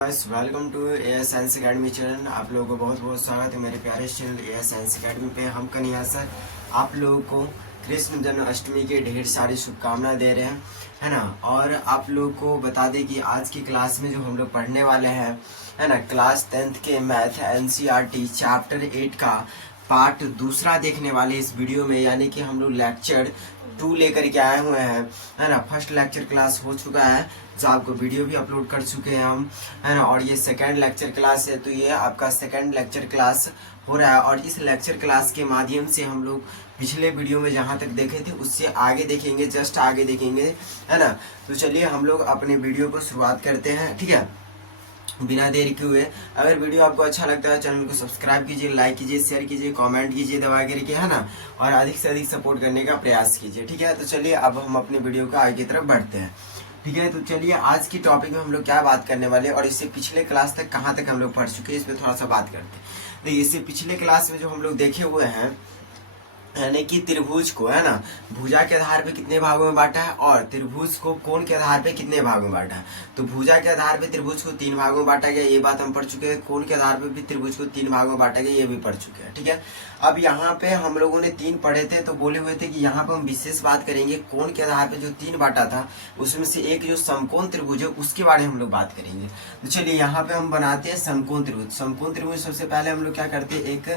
बस welcome to AS science academy channel. आप लोगों को बहुत बहुत स्वागत है मेरे प्यारे चैनल एएस साइंस अकेडमी पे। हम कन्हैया सर आप लोगों को कृष्ण जन्माष्टमी के ढेर सारी शुभकामनाएं दे रहे हैं, है ना। और आप लोगों को बता दें कि आज की क्लास में जो हम लोग पढ़ने वाले हैं, है ना, क्लास 10th के मैथ एनसीईआरटी चैप्टर 8 का पार्ट दूसरा देखने वाले इस वीडियो में। यानी कि हम लोग लेक्चर 2 लेकर के आए हुए हैं, है ना। फर्स्ट लेक्चर क्लास हो चुका है, जो आपको वीडियो भी अपलोड कर चुके हैं हम, है ना। और ये सेकंड लेक्चर क्लास है, तो ये आपका सेकंड लेक्चर क्लास हो रहा है। और इस लेक्चर क्लास के माध्यम से हम लोग पिछले वीडियो में जहाँ तक देखे थे उससे आगे देखेंगे, जस्ट आगे देखेंगे, है ना। तो चलिए हम लोग अपने वीडियो को शुरुआत करते हैं, ठीक है, बिना देर के हुए। अगर वीडियो आपको अच्छा लगता है चैनल को सब्सक्राइब कीजिए, लाइक कीजिए, शेयर कीजिए, कमेंट कीजिए दबा करके, है ना। और अधिक से अधिक सपोर्ट करने का प्रयास कीजिए, ठीक है। तो चलिए अब हम अपने वीडियो को आगे की तरफ बढ़ते हैं, ठीक है। तो चलिए आज की टॉपिक में हम लोग क्या बात करने वाले हैं और इससे पिछले क्लास तक कहाँ तक हम लोग पढ़ चुके हैं, इसमें थोड़ा सा बात करते हैं। तो इससे पिछले क्लास में जो हम लोग देखे हुए हैं, यानी कि त्रिभुज को, है ना, भुजा के आधार पे कितने भागों में बांटा है और त्रिभुज को कोण के आधार पे कितने भागों में बांटा है। तो भुजा के आधार पे त्रिभुज को 3 भागों में बांटा गया, ये बात हम पढ़ चुके हैं। कोण के आधार पे भी त्रिभुज को 3 भागों में बांटा गया, ये भी पढ़ चुके हैं, ठीक है। अब यहाँ पे हम लोगों ने 3 पढ़े थे, तो बोले हुए थे कि यहाँ पे हम विशेष बात करेंगे कोण के आधार पे जो 3 बांटा था उसमें से एक जो समकोण त्रिभुज है उसके बारे में हम लोग बात करेंगे। तो चलिए यहाँ पे हम बनाते हैं समकोण त्रिभुज। समकोण त्रिभुज सबसे पहले हम लोग क्या करते हैं, एक,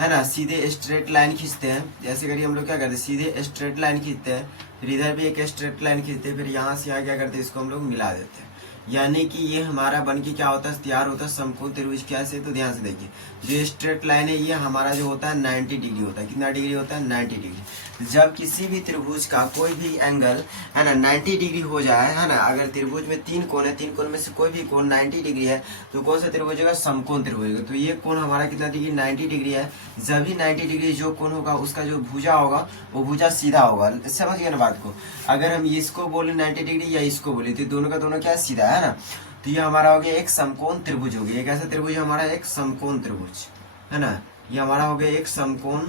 है ना, सीधे स्ट्रेट लाइन खींचते हैं। जैसे करिए हम लोग क्या करते हैं, सीधे स्ट्रेट लाइन खींचते हैं, फिर इधर भी एक स्ट्रेट लाइन खींचते हैं, फिर यहाँ से यहाँ क्या करते हैं, इसको हम लोग मिला देते हैं। यानी कि ये हमारा बन के क्या होता है, तैयार होता है समकोण त्रिभुज। कैसे, तो ध्यान से देखिए, जो स्ट्रेट लाइन है ये हमारा जो होता है 90 डिग्री होता है। कितना डिग्री होता है, 90 डिग्री। जब किसी भी त्रिभुज का कोई भी एंगल, है ना, 90 डिग्री हो जाए, है ना, अगर त्रिभुज में 3 कोण है, 3 कोण में से कोई भी कोण 90 डिग्री है, तो कौन सा त्रिभुज होगा, समकोण त्रिभुज होगा। तो ये कोण हमारा कितना डिग्री, 90 डिग्री है। जब भी 90 डिग्री जो कोण होगा उसका जो भुजा होगा वो भुजा सीधा होगा। समझ गए ना बात को। अगर हम इसको बोले 90 डिग्री या इसको बोले तो दोनों का दोनों क्या सीधा है ना। तो ये हमारा हो गया एक समकोण त्रिभुज हो गया। एक ऐसा त्रिभुज हमारा एक समकोण त्रिभुज, है ना। ये हमारा हो गया एक समकोण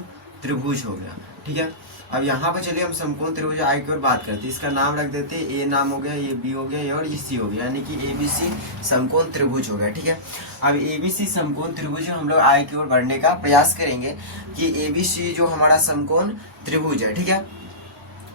त्रिभुज हो गया, ठीक है। अब यहाँ पे चलिए हम समकोण त्रिभुज आगे की ओर बात करते हैं। इसका नाम रख देते हैं, ए नाम हो गया, ये बी हो गया, और ये सी हो गया, यानी कि एबीसी समकोण त्रिभुज हो गया, ठीक है। अब एबीसी समकोण त्रिभुज हम लोग आगे की ओर बढ़ने का प्रयास करेंगे कि एबीसी जो हमारा समकोण त्रिभुज है, ठीक है।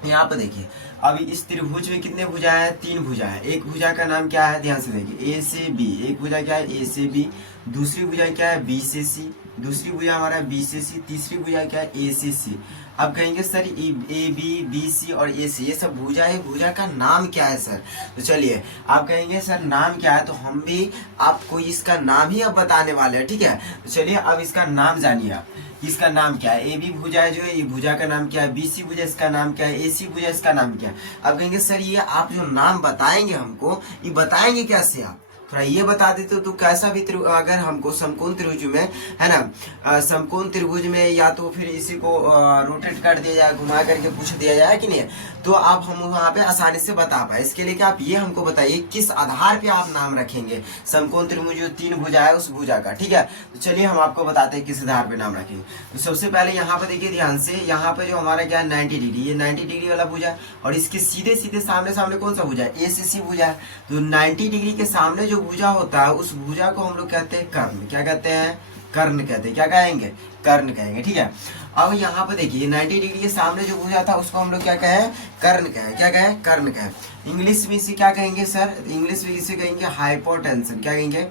यहाँ पे देखिए, अभी इस त्रिभुज में कितने भुजा है, 3 भुजा है। एक भुजा का नाम क्या है, ध्यान से देखिए, ए से बी। एक भुजा क्या है, ए से बी। दूसरी भुजा क्या है, बी से सी। दूसरी भुजा हमारा बी से सी। तीसरी भुजा क्या है, ए से सी। अब कहेंगे sir A B B C और ए सी ये सब भुजा है, भुजा का नाम क्या है सर। तो चलिए आप कहेंगे सर नाम क्या है, तो हम भी आपको इसका नाम ही अब बताने वाले हैं, ठीक है। तो चलिए अब इसका नाम जानिए आप, इसका नाम क्या है। ए बी भुजा है जो है, ये भुजा का नाम क्या है। बी सी भुजा, इसका नाम क्या है। ए सी भुजा, इसका नाम क्या है। अब कहेंगे सर ये आप जो नाम बताएंगे हमको, ये बताएंगे कैसे आप, थोड़ा ये बता देते तो कैसा भी अगर हमको समकोण त्रिभुज में, है ना, समकोण त्रिभुज में या तो फिर इसी को रोटेट कर दिया जाए, घुमा करके पूछ दिया जाए कि नहीं, तो आप हम वहाँ पे आसानी से बता पाए। इसके लिए क्या आप ये हमको बताइए किस आधार पे आप नाम रखेंगे समकोण त्रिभुज जो 3 भुजा है उस भुजा का, ठीक है। तो चलिए हम आपको बताते हैं किस आधार पे नाम रखेंगे। तो सबसे पहले यहाँ पे देखिए ध्यान से, यहाँ पे जो हमारा क्या है 90 डिग्री, ये 90 डिग्री वाला भुजा है और इसके सीधे सीधे सामने सामने कौन सा भुजा है, ए से सी भुजा है। तो 90 डिग्री के सामने जो भुजा होता है उस भुजा को हम लोग कहते हैं कर्ण। क्या कहते हैं, कर्ण कहते हैं। क्या कहेंगे, कर्ण कहेंगे, ठीक है। अब यहाँ पे देखिए 90 डिग्री के सामने जो भुजा था उसको हम लोग क्या कहें, कर्ण कहें। क्या कहें, कर्ण कहें। इंग्लिश में इसे क्या कहेंगे सर, इंग्लिश में इसे कहेंगे हाइपोटेंशन। क्या कहेंगे,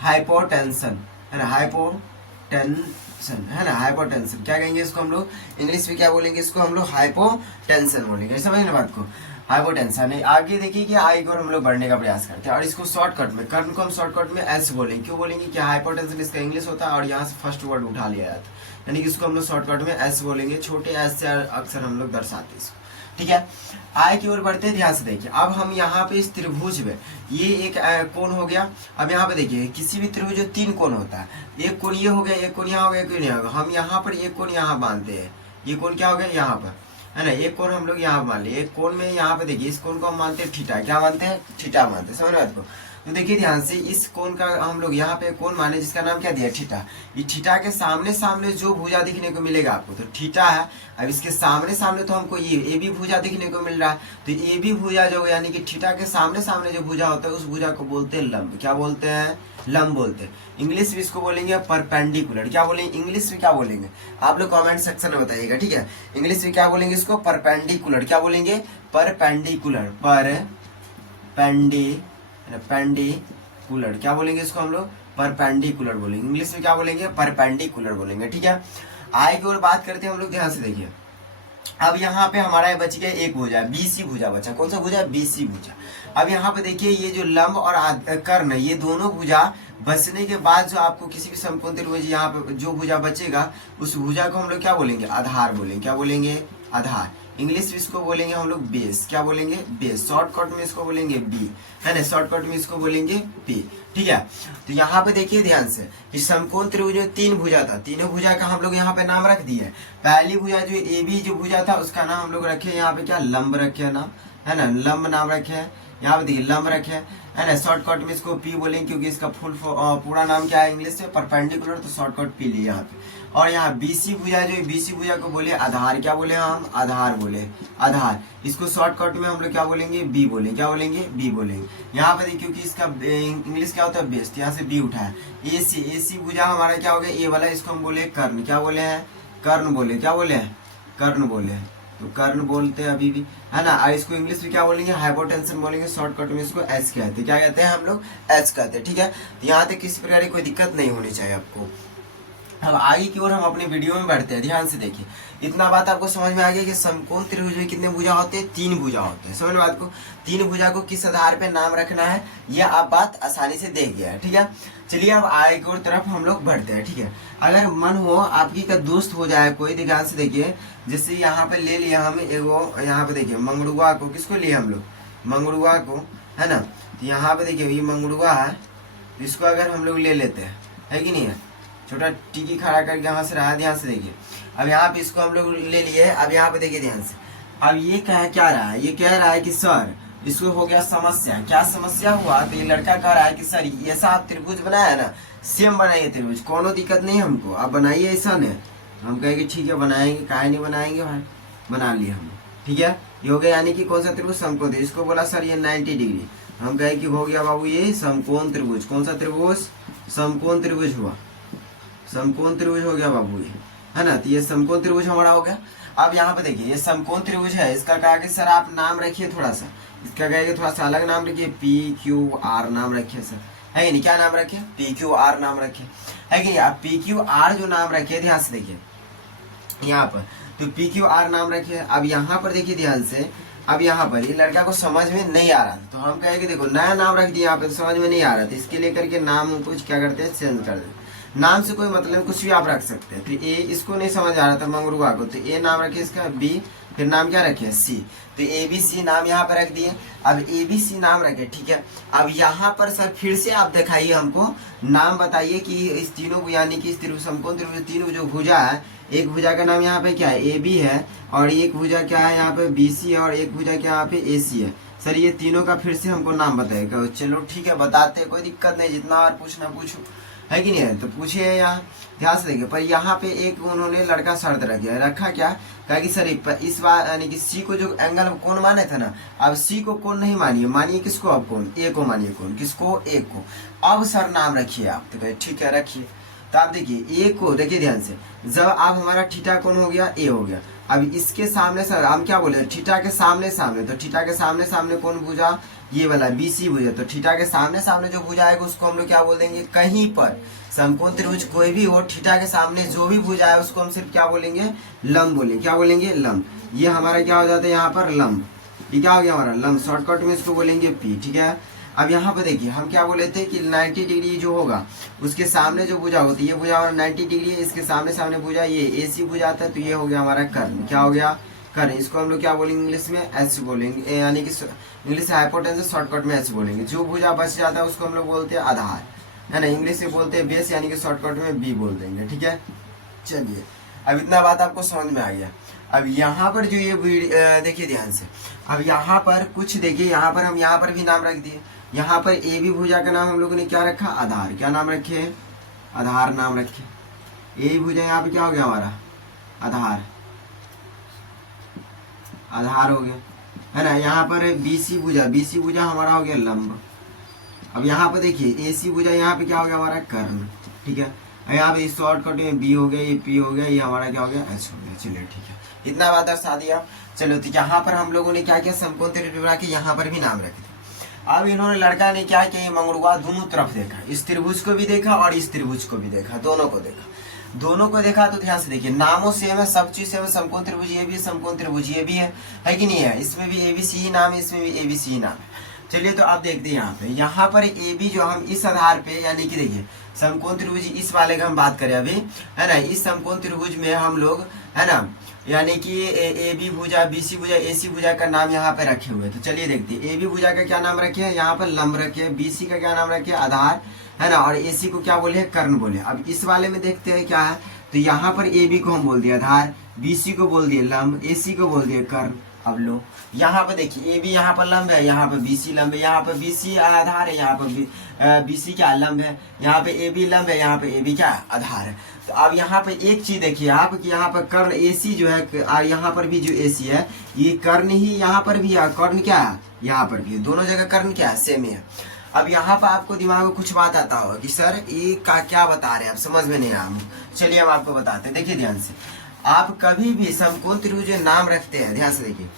हाइपोटेंशन, है ना, हाइपोटेंशन, है ना, हाइपोटेंशन। क्या कहेंगे इसको हम लोग इंग्लिश में, क्या बोलेंगे इसको हम लोग, हाइपोटेंशन बोलेंगे। समझ ना बात को, हाइपोटेंशन है। आगे देखिए कि आगे की ओर हम लोग बढ़ने का प्रयास करते हैं और इसको शॉर्टकट में, कर्ण को हम शॉर्टकट में एस बोलेंगे। क्यों बोलेंगे, कि हाइपोटेंशन इसका इंग्लिश होता है और यहाँ से फर्स्ट वर्ड उठा लिया जाता है, यानी कि इसको हम लोग शॉर्टकट में एस बोलेंगे। छोटे एस से अक्सर हम लोग दर्शाते हैं इसको, ठीक है। आगे की ओर बढ़ते हैं, ध्यान से देखिए। अब हम यहाँ पे इस त्रिभुज में ये एक कोण हो गया। अब यहाँ पे देखिए किसी भी त्रिभुज में 3 कोण होता है, एक कोण ये हो गया, एक कोण यहाँ हो गया, एक कोण यहाँ हो गया। हम यहाँ पर एक कोण यहाँ बांधते हैं, ये कोण क्या हो गया यहाँ पर, है ना। एक कोण हम लोग यहाँ मान लिए, एक कोण में यहाँ पे देखिए इस कोण को हम मानते हैं थीटा। क्या मानते हैं, थीटा मानते हैं, समझ बात को। तो देखिए ध्यान से, इस कोण का हम लोग यहाँ पे कोण माने जिसका नाम क्या दिया, थीटा। ये थीटा के सामने सामने जो भुजा दिखने को मिलेगा आपको, तो थीटा है। अब इसके सामने सामने तो हमको ये बी भुजा दिखने को मिल रहा है, तो ए बी भुजा जो यानी कि थीटा के सामने सामने जो भुजा होता है उस भुजा को बोलते हैं लंब। क्या बोलते हैं, लंब बोलते हैं। इंग्लिश में इसको बोलेंगे परपेंडिकुलर। क्या बोलेंगे इंग्लिश में, क्या बोलेंगे आप लोग कमेंट सेक्शन में बताइएगा, ठीक है। इंग्लिश में क्या बोलेंगे इसको, परपेंडिकुलर। क्या बोलेंगे, परपेंडिकुलर, पेंडिकुलर। क्या बोलेंगे इसको हम लोग, परपेंडिकुलर बोलेंगे। इंग्लिश में क्या बोलेंगे, परपेंडिकुलर बोलेंगे, ठीक है। आगे की ओर बात करते हैं हम लोग, ध्यान से देखिए। अब यहाँ पे हमारा बच गया एक भुजा, बीसी भुजा बचा। कौन सा भुजा, बीसी भुजा। अब यहाँ पे देखिए ये जो लंब और कर्ण, ये दोनों भुजा बचने के बाद जो आपको किसी भी समकोण त्रिभुज यहाँ पे जो भुजा बचेगा उस भुजा को हम लोग क्या बोलेंगे, आधार बोलेंगे। क्या बोलेंगे, आधार। इंग्लिश में इसको बोलेंगे हम लोग बेस। क्या बोलेंगे, बेस। शॉर्टकट में इसको बोलेंगे बी, है ना, शॉर्टकट में इसको बोलेंगे बी, ठीक है। तो यहाँ पे देखिए ध्यान से कि समकोण त्रिभुज में तीन भुजा था, तीनों भुजा का हम लोग यहाँ पे नाम रख दिए। पहली भुजा जो ए बी जो भुजा था उसका नाम हम लोग रखे यहाँ पे क्या, लंब रखे नाम, है ना, लंब नाम रखे हैं। यहाँ पे देखिए लंब रखे है ना। शॉर्टकट में इसको पी बोलेंगे क्योंकि इसका पूरा नाम क्या है इंग्लिश में, परपेंडिकुलर, तो शॉर्टकट पी लिए यहाँ पे। और यहाँ बीसी भुजा जो बीसी भुजा को बोले आधार। क्या बोले हम, आधार बोले, आधार। इसको शॉर्टकट में हम लोग क्या बोलेंगे, बी बोलेंगे। क्या बोलेंगे, बी बोलेंगे। यहाँ पे देखिए क्योंकि इसका इंग्लिश क्या होता है, बेस्ट, यहाँ से बी उठा है। एसी भुजा हमारा क्या हो गया, ए वाला, इसको हम बोले कर्ण। क्या बोले हैं, कर्ण बोले। क्या बोले हैं, कर्ण बोले हैं, तो कर्ण बोलते हैं अभी भी, है ना। और इसको इंग्लिश में क्या बोलेंगे, हाइपोटेंशन बोलेंगे। शॉर्टकट में इसको एच कहते हैं। क्या कहते हैं हम लोग, एच कहते हैं, ठीक है। तो यहाँ तक किसी प्रकार की कोई दिक्कत नहीं होनी चाहिए आपको। अब आगे की ओर हम अपने वीडियो में बढ़ते हैं। ध्यान से देखिए, इतना बात आपको समझ में आ गया कि समकोण त्रिभुज में कितने भुजा होते हैं, तीन भुजा होते हैं। समझ में बात को, तीन भुजा को किस आधार पे नाम रखना है यह आप बात आसानी से देख गया है, ठीक है। चलिए अब आगे की ओर तरफ हम लोग बढ़ते हैं, ठीक है। अगर मन हो आपकी का दोस्त हो जाए कोई, ध्यान से देखिए, जैसे यहाँ पे ले लिया हम एगो, यहाँ पे देखिए मंगड़ुआ को, किसको लिए हम लोग, मंगड़ुआ को, है ना। तो यहाँ पे देखिए ये मंगड़ुआ है, इसको अगर हम लोग ले लेते हैं, है कि नहीं है, छोटा टिकी खड़ा करके हंस रहा है। ध्यान से देखिए, अब यहाँ पे इसको हम लोग ले लिए। अब यहाँ पे देखिए ध्यान से, अब ये क्या रहा है, ये कह रहा है कि सर इसको हो गया समस्या। क्या समस्या हुआ, तो ये लड़का कह रहा है कि सर ऐसा आप त्रिभुज बनाया है ना, सेम बनाइए त्रिभुज, कोनो दिक्कत नहीं हमको, आप बनाइए ऐसा नहीं। हम कहेंगे ठीक है बनाएंगे, काहे नहीं बनाएंगे भाई, बना लिए हम, ठीक है। ये हो गया यानी कि कौन सा त्रिभुज, समकोण। इसको बोला सर ये 90 डिग्री, हम कहे कि हो गया बाबू ये समकोण त्रिभुज। कौन सा त्रिभुज, समकोण त्रिभुज हुआ, समकोण त्रिभुज हो गया बाबू ये, है ना। तो ये समकोण त्रिभुज हमारा हो गया। अब यहाँ पे देखिए ये समकोण त्रिभुज है, इसका कहा कि सर आप नाम रखिए थोड़ा सा, इसका कहेंगे थोड़ा सा अलग नाम रखिए, PQR नाम रखिए सर, है कि नहीं, क्या नाम रखिए, PQR नाम रखिए, है कि नहीं। आप PQR जो नाम रखिए, ध्यान से देखिए यहाँ पर, तो PQR नाम रखिए। अब यहाँ पर देखिए ध्यान से, अब यहाँ पर ये लड़का को समझ में नहीं आ रहा, तो हम कहेंगे देखो नया नाम रख दिया यहाँ पे, तो समझ में नहीं आ रहा था, इसके लिए करके नाम कुछ क्या करते हैं, चेंज कर देते। नाम से कोई मतलब कुछ भी आप रख सकते हैं। तो ए इसको नहीं समझ आ रहा था मंगरुआ को, तो ए नाम रखिए इसका, बी फिर नाम क्या रखे, सी। तो ABC नाम यहाँ पर रख दिए। अब ABC नाम रखे, ठीक है। अब यहाँ पर सर फिर से आप दिखाइए हमको, नाम बताइए कि इस तीनों यानी कि इस त्रिभुज, समकोण त्रिभुज तीनों जो भुजा है, एक भुजा का नाम यहाँ पे क्या है, AB है, और एक भुजा क्या है यहाँ पे BC है, और एक भुजा क्या यहाँ पे AC है। सर ये तीनों का फिर से हमको नाम बताइएगा। चलो ठीक है बताते, कोई दिक्कत नहीं, जितना बार पूछना पूछो, है कि नहीं है, तो पूछिए यहाँ, ध्यान से देखिए। पर यहाँ पे एक उन्होंने लड़का शर्त रखा क्या, कहा कि सर इस बार यानी कि सी को जो एंगल कोण माने थे ना, अब सी को कोण नहीं मानिए, मानिए किसको, अब कोण ए को मानिए, कोण किसको, ए को। अब सर नाम रखिए आप, तो कहे ठीक है रखिए। तो आप देखिए ए को, देखिए ध्यान से, जब आप हमारा थीटा कोण हो गया, ए हो गया। अब इसके सामने सर हम क्या बोले, थीटा के सामने सामने, तो थीटा के सामने सामने कौन भुजा, ये वाला BC भुजा। तो थीटा के सामने सामने जो भुजा आएगा उसको हम लोग क्या बोल देंगे, कहीं पर समकोण त्रिभुज कोई भी हो, थीटा के सामने जो भी भुजा है उसको हम सिर्फ क्या बोलेंगे, लंब बोलेंगे। क्या बोलेंगे, लंब। ये हमारा क्या हो जाता है यहाँ पर, लंब। ये क्या हो गया हमारा, लंब। शॉर्टकट में इसको बोलेंगे P, ठीक है। अब यहाँ पे देखिए हम क्या बोले थे कि 90 डिग्री जो होगा उसके सामने जो भुजा होती है, ये भुजा हमारा 90 डिग्री है, इसके सामने सामने भुजा ये AC भुजा आता है, तो ये हो गया हमारा कर्ण। क्या हो गया, कर्ण। इसको हम लोग क्या बोलेंगे इंग्लिश में, H बोलेंगे, यानी कि इंग्लिश हाइपोटेन्यूस, शॉर्टकट में H बोलेंगे। जो भुजा बच जाता है उसको हम लोग बोलते हैं आधार, है ना। इंग्लिश से बोलते हैं बेस, यानी कि शॉर्टकट में B बोल देंगे, ठीक है। चलिए अब इतना बात आपको समझ में आ गया। अब यहाँ पर जो ये देखिए ध्यान से, अब यहाँ पर कुछ देखिए, यहाँ पर हम यहाँ पर भी नाम रख दिए। यहाँ पर ए बी भुजा का नाम हम लोगों ने क्या रखा, आधार। क्या नाम रखे हैं, आधार नाम रखे। ए बी भुजा यहाँ पे क्या हो गया हमारा, आधार, आधार हो गया, है ना। यहाँ पर बी सी भुजा, बी सी भुजा हमारा हो गया लंब। अब यहाँ पर देखिए ए सी भुजा यहाँ पे क्या हो गया हमारा, कर्ण, ठीक है। यहाँ पे शॉर्टकट में बी हो गया, ये पी हो गया, ये हमारा क्या हो गया, एच हो गया। चलिए ठीक है, इतना बात दर्शा दिया। चलो तो यहाँ पर हम लोगों ने क्या किया, समकोण त्रिभुज बना के यहाँ पर भी नाम रख दिया। अब इन्होंने, लड़का ने क्या किया, मंगरुआ दोनों तरफ देखा, इस त्रिभुज को भी देखा और इस त्रिभुज को भी देखा, दोनों को देखा। दोनों को देखा तो ध्यान से देखिए, नामों सेम है, सब चीज सेम है। समकोण त्रिभुज ये भी, समकोण त्रिभुज ये भी है कि नहीं है। इसमें भी एबीसी ही नाम है, इसमें भी एबीसी ही नाम है। चलिए तो आप देखते हैं यहाँ पर ए बी जो हम इस आधार पे, यानी कि देखिए समकोण त्रिभुज इस वाले का हम बात करें अभी, है ना। इस समकोण त्रिभुज में हम लोग, है ना, यानी कि ए बी भुजा, बी सी भुजा, ए सी भुजा का नाम यहाँ पे रखे हुए। तो चलिए देखते हैं, ए बी भुजा का क्या नाम रखे हैं, यहाँ पर लंब रखे हैं। बी सी का क्या नाम रखे, आधार, है ना। और ए सी को क्या बोले, कर्ण बोले। अब इस वाले में देखते हैं क्या है, तो यहाँ पर ए बी को हम बोल दिए आधार, बी सी को बोल दिए लंब, ए सी को बोल दिए कर्ण। अब लो यहाँ पर देखिए, ए बी यहाँ पर लंब है, यहाँ पर बी सी लंब है, यहाँ पर बी सी आधार है, यहाँ पर बी सी क्या लंब है, यहाँ पे ए बी लंब है, यहाँ पे ए बी क्या आधार है। तो अब यहाँ पे एक चीज देखिए आप कि यहाँ पर कर्ण ए सी जो है, और यहाँ पर भी जो ए सी है, ये कर्ण ही यहाँ पर भी है, कर्ण क्या है यहाँ पर भी है, दोनों जगह कर्ण क्या है, सेम है। अब यहाँ पर आपको दिमाग में कुछ बात आता होगा कि सर ये का क्या बता रहे हैं, आप समझ में नहीं आया। चलिए हम आपको बताते हैं, देखिए ध्यान से। आप कभी भी समकोण त्रिभुज नाम रखते हैं, ध्यान से देखिए,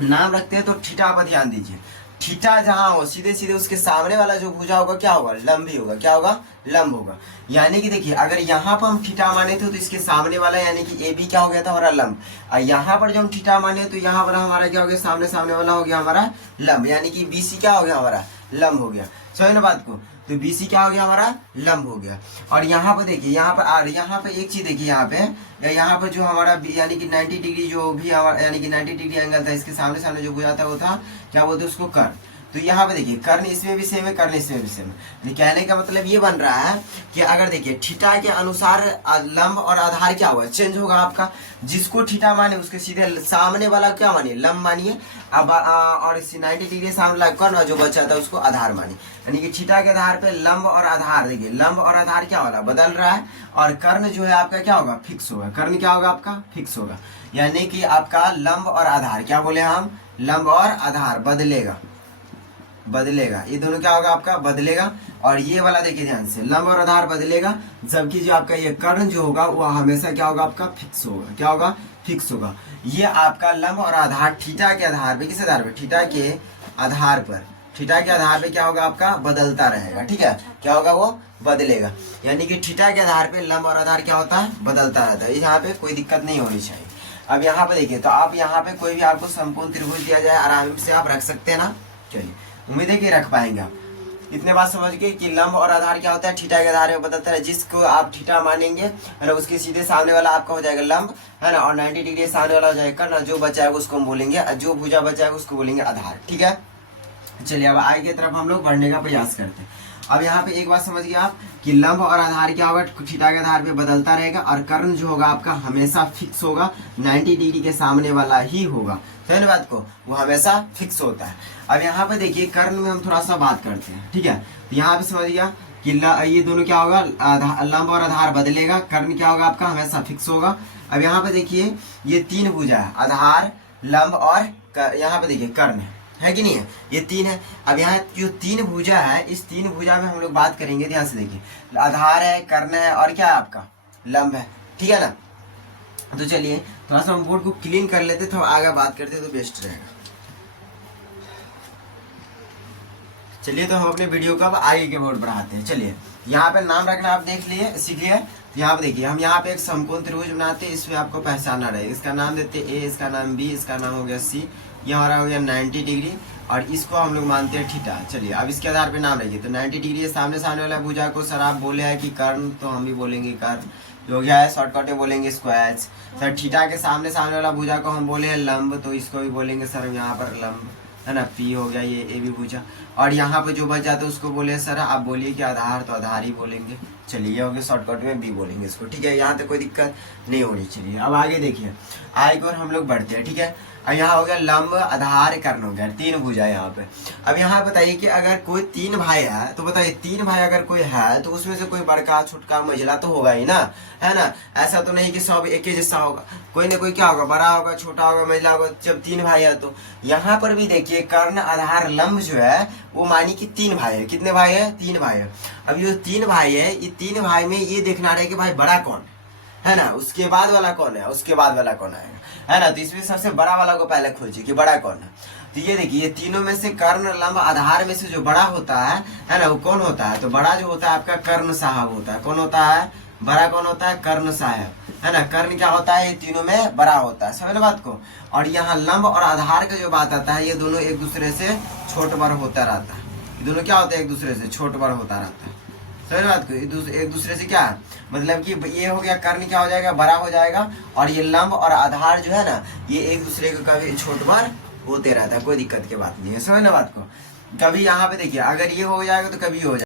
नाम रखते हैं तो थीटा पर ध्यान दीजिए। थीटा जहां हो, सीधे सीधे उसके सामने वाला जो भुजा होगा क्या होगा, लंब ही होगा। क्या होगा, लंब होगा। यानी कि देखिए, अगर यहाँ पर हम थीटा माने थे तो इसके सामने वाला यानी कि ए बी क्या हो गया था हमारा, लंब। और यहाँ पर जब हम थीटा माने तो यहाँ पर हमारा क्या हो गया, सामने वाला हो गया हमारा लंब, यानी कि बी सी क्या हो गया हमारा, लंब हो गया। समझ ना बात को। तो बी सी क्या हो गया हमारा, लंब हो गया। और यहाँ पर देखिए, यहाँ पर एक चीज देखिए, यहाँ पर जो हमारा यानी कि 90 डिग्री जो भी हमारा, यानी कि 90 डिग्री एंगल था, इसके सामने जो भुजा था वो था क्या बोलते हैं उसको, कर्ण। तो यहाँ पे देखिए, कर्ण इसमें भी सेम है, कर्ण इसमें भी सेम है। कहने का मतलब ये बन रहा है कि अगर देखिए थीटा के अनुसार लंब और आधार क्या होगा, चेंज होगा आपका। जिसको थीटा माने उसके सीधे सामने वाला क्या मानिए, लंब मानिए। अब और 90 डिग्री सामने वाला कर्ण जो बचा था उसको आधार मानिए। यानी कि थीटा के आधार पे लंब और आधार, देखिए लंब और आधार क्या होगा, बदल रहा है। और कर्ण जो है आपका क्या होगा, फिक्स होगा। कर्ण क्या होगा आपका, फिक्स होगा। यानी कि आपका लंब और आधार क्या बोले हम, लंब और आधार बदलेगा, ये दोनों क्या होगा आपका, बदलेगा। और ये वाला देखिए ध्यान से, लंब और आधार बदलेगा, जबकि जो आपका ये कर्ण जो होगा वो हमेशा क्या होगा आपका, फिक्स होगा। क्या होगा, फिक्स होगा। ये आपका लंब और आधार थीटा के आधार पे, किस आधार पे, थीटा के आधार पर, थीटा के आधार पे क्या होगा आपका, बदलता रहेगा। ठीक है, क्या होगा, वो बदलेगा। यानी कि थीटा के आधार पे लंब और आधार क्या होता है, बदलता रहता है। यहाँ पे कोई दिक्कत नहीं होनी चाहिए। अब यहाँ पे देखिए, तो आप यहाँ पे कोई भी आपको समकोण त्रिभुज दिया जाए, आराम से आप रख सकते हैं ना। चलिए, उम्मीद है कि रख पाएंगे आप। इतने बात समझ के कि लंब और आधार क्या होता है, थीटा के आधार पे बदलता है। जिसको आप थीटा मानेंगे, है ना, उसके सीधे सामने वाला आपका हो जाएगा लंब, है ना, और 90 डिग्री सामने वाला हो जाएगा कर्ण। जो बचाएगा उसको हम बोलेंगे, जो भुजा बचाएगा उसको बोलेंगे आधार। ठीक है, चलिए अब आगे की तरफ हम लोग बढ़ने का प्रयास करते हैं। अब यहाँ पे एक बात समझिए आप कि लंब और आधार क्या होगा, थीटा के आधार पे बदलता रहेगा। और कर्ण जो होगा आपका हमेशा फिक्स होगा, 90 डिग्री के सामने वाला ही होगा। समझ बात को, वो हमेशा फिक्स होता है। अब यहाँ पे देखिए, कर्ण में हम थोड़ा सा बात करते हैं। ठीक है, तो यहाँ पे समझिएगा कि ये दोनों क्या होगा, लंब और आधार बदलेगा, कर्ण क्या होगा आपका हमेशा फिक्स होगा। अब यहाँ पे देखिए, ये तीन भुजा है, आधार, लंब और यहाँ पे देखिए कर्ण है कि नहीं है, ये तीन है। अब यहाँ जो तीन भुजा है, इस तीन भुजा में हम लोग बात करेंगे। ध्यान से देखिए, आधार है, कर्ण है और क्या है आपका, लंब है। ठीक है ना। तो चलिए थोड़ा सा हम बोर्ड को क्लीन कर लेते, थोड़ा आगे बात करते तो बेस्ट रहेगा। चलिए तो हम अपने वीडियो का आगे के बोर्ड बढ़ाते हैं। चलिए, यहाँ पे नाम रखना आप देख लिए, सीख लिए। तो यहाँ पे देखिए, हम यहाँ पे एक समकोण त्रिभुज बनाते हैं, इसमें आपको पहचानना रहेगा। इसका नाम देते हैं ए, इसका नाम बी, इसका नाम हो गया सी, ये हमारा हो गया 90 डिग्री और इसको हम लोग मानते हैं थीटा। चलिए अब इसके आधार पे नाम रखिए। तो 90 डिग्री सामने वाला भुजा को सर आप बोले हैं कि कर्ण, तो हम भी बोलेंगे कर्ण। जो गया है शॉर्टकट में बोलेंगे स्क्वायर। सर थीटा के सामने वाला भुजा को हम बोले हैं लंब, तो इसको भी बोलेंगे सर यहाँ पर लंब। है ना, पी हो गया, ये ए भी पूछा। और यहाँ पे जो बच जाता है उसको बोले सर आप बोलिए कि आधार, तो आधार ही बोलेंगे। चलिए ये हो गया, शॉर्टकट में बी बोलेंगे इसको, ठीक है, यहाँ तक कोई दिक्कत नहीं होनी चाहिए। अब आगे देखिए, आगे की ओर हम लोग बढ़ते हैं, ठीक है। अब यहाँ हो गया लंब, आधार, कर्ण हो गया, 3 भुजा यहाँ पे। अब यहाँ बताइए कि अगर कोई 3 भाई है तो बताइए 3 भाई अगर कोई है तो उसमें से कोई बड़का छोटका मझला तो होगा ही ना, है ना। ऐसा तो नहीं कि सब एक ही जैसा होगा, कोई ना कोई क्या होगा, बड़ा होगा, छोटा होगा, मझला होगा, जब 3 भाई है तो। यहाँ पर भी देखिए कर्ण, आधार, लंब जो है वो मानी कि 3 भाई है। कितने भाई है? 3 भाई है। अब ये 3 भाई है, ये 3 भाई में ये देखना रहे कि भाई बड़ा कौन है ना, उसके बाद वाला कौन है, उसके बाद वाला कौन है ना। तो इसमें सबसे बड़ा वाला को पहले खोजिए कि बड़ा कौन है। तो ये देखिए, ये तीनों में से कर्ण, लंब, आधार में से जो बड़ा होता है ना, वो कौन होता है? तो बड़ा जो होता है आपका कर्ण साहब होता है। कौन होता है? बड़ा कौन होता है? कर्ण साहब, है ना। कर्ण क्या होता है? ये तीनों में बड़ा होता है, समझ लो बात को। और यहाँ लंब और आधार का जो बात आता है, ये दोनों एक दूसरे से छोट बड़ होता रहता है। ये दोनों क्या होते हैं? एक दूसरे से छोट बड़ होता रहता है, समझ बात को। एक दूसरे से क्या है मतलब कि ये हो गया कर्ण क्या हो जाएगा? बड़ा हो जाएगा। और ये लंब और आधार जो है ना, ये एक दूसरे को कभी छोट बड़ होते रहता है, कोई दिक्कत की बात नहीं है, समझ ना बात को। कभी यहाँ पे देखिए अगर ये हो जाएगा तो कभी हो जाएगा।